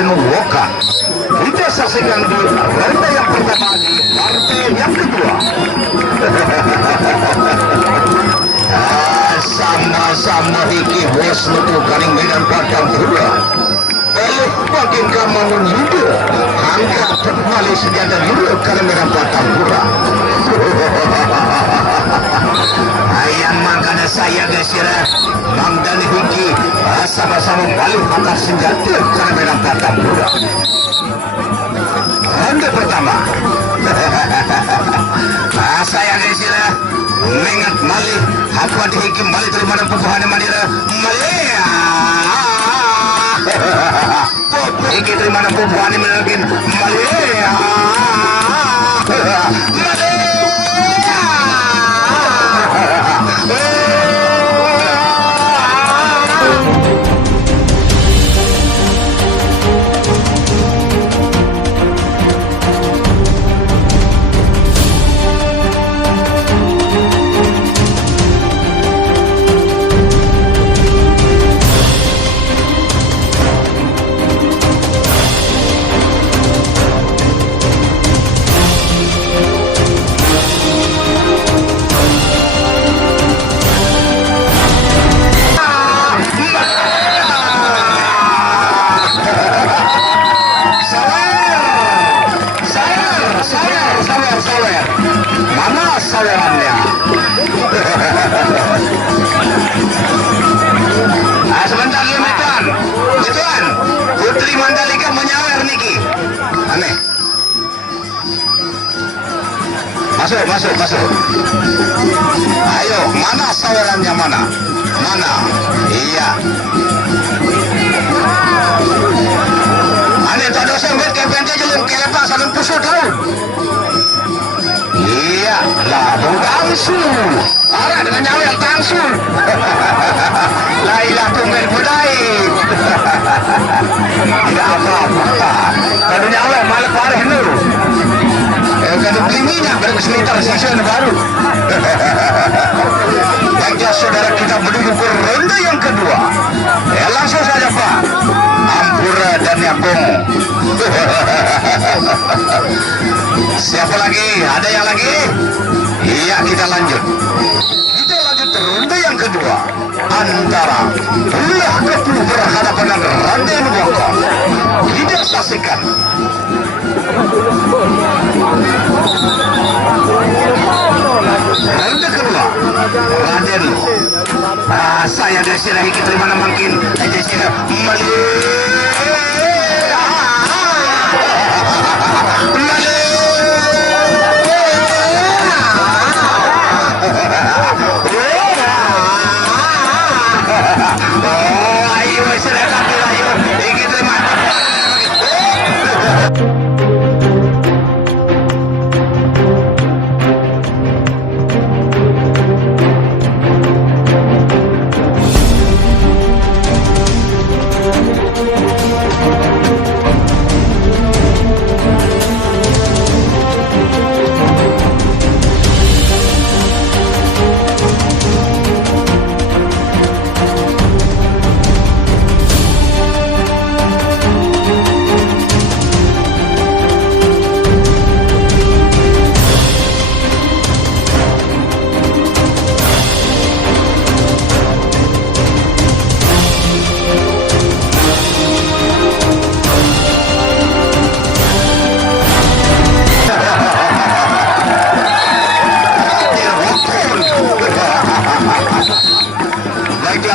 Raden Woka. Kita saksikan dulu ronde yang pertama di partai yang kedua. Sama-sama iki bos nutu kaning medan Patapura. Makin kamu menyudur angkat kembali senjata dulu kaning medan Patapura. Ayam makanya saya guys ya, Mang dan Hiki sama-sama balik angkat senjata kaning medan Patapura. Ronde pertama. Saya guys ya, mengat malih aku dihikim balik dari mana pepohon Madura Malia. Iki dari mana pepohon Madura Malia. Sebentar Tuan. Putri Mandalika menyawer Niki. Aneh. Masuk. Ayo, mana sawerannya mana? Iya. Aneh tak dosen bet KPNT jelum kelepas salun pusut tahu. Iya, lah tangsul. Arah dengan nyawer tangsul. Lailah tumben budai. Tidak apa-apa. Kalau nyawer malah parah nu. Kalau beli minyak baru sebentar sesuai baru. Baiklah saudara, kita menuju ke ronde yang kedua. Ya langsung saja Pak. Ampura dan Yakum. Siapa lagi? Ada yang lagi? Iya, kita lanjut ronde yang kedua antara Ulah Kepu berhadapan dengan Raden Woka. Kita saksikan. Ronde kedua Raden. Saya desirah ikut dari mana mungkin desirah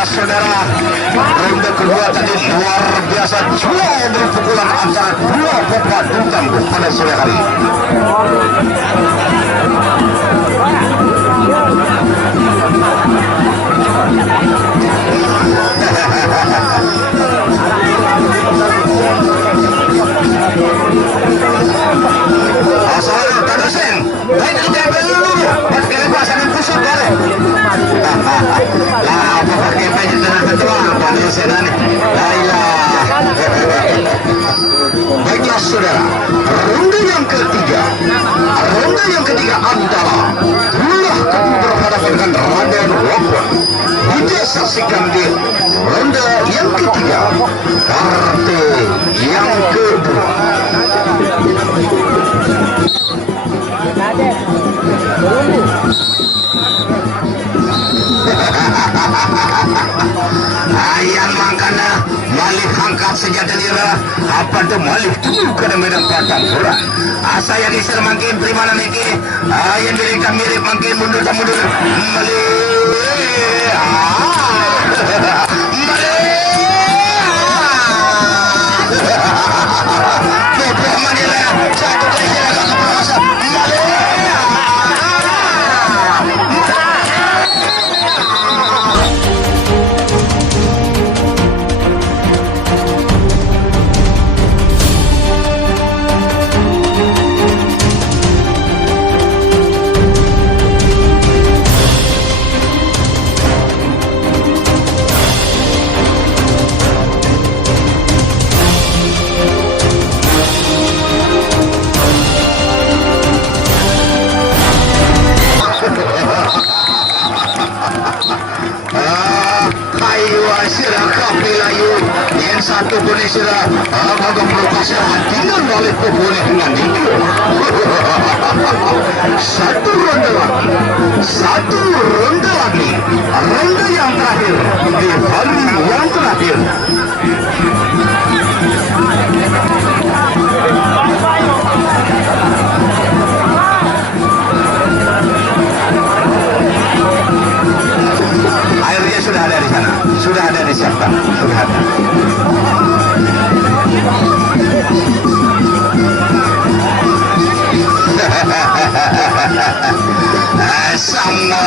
saudara, ronde kedua tadi luar biasa juga dari pukulan antara dua pepa dutang pada sore hari. Asal tadusin, baik ditempel dulu, pakai lepasan pusat boleh. Lah apa pakai baju tenang ketua, paling sedan. Baiklah saudara, ronde yang ketiga antara Ulah Kepu berhadapan dengan Raden Woka. Kita saksikan di ronde yang ketiga partai yang Ayam makana malih angkat senjata nira apa tuh malih tuh ke medan pertempuran. Asa yang isir makin terima niki ayam mirip makin mundur malih yang satu boleh sila agak berkasa tinggal oleh boleh dengan itu satu ronde lagi ronde yang terakhir di hari yang terakhir. Airnya sudah ada di sana, sudah ada disiapkan, sudah ada.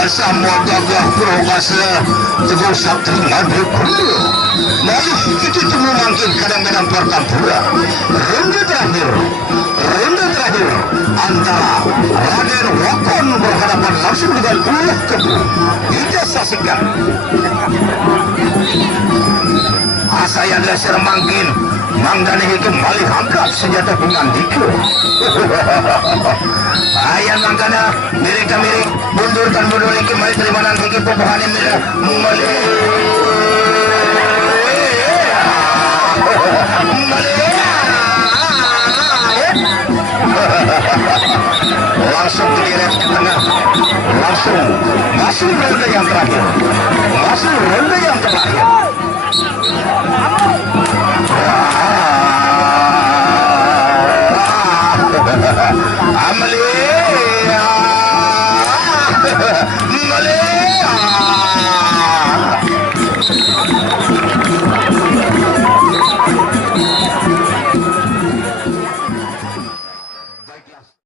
Sama gagah prokasa teguh satri ngadu kudu malih itu temu mangkin kadang-kadang pertempuran ronde terakhir antara Raden Wakon berhadapan langsung dengan ulah kebu. Kita saksikan asa yang dasar mangkin manggane kembali angkat senjata pengandiku. Ayam manggana mirip mundur kembali terima nanti pepohon yang langsung direct ke tengah, langsung masuk ronde yang terakhir.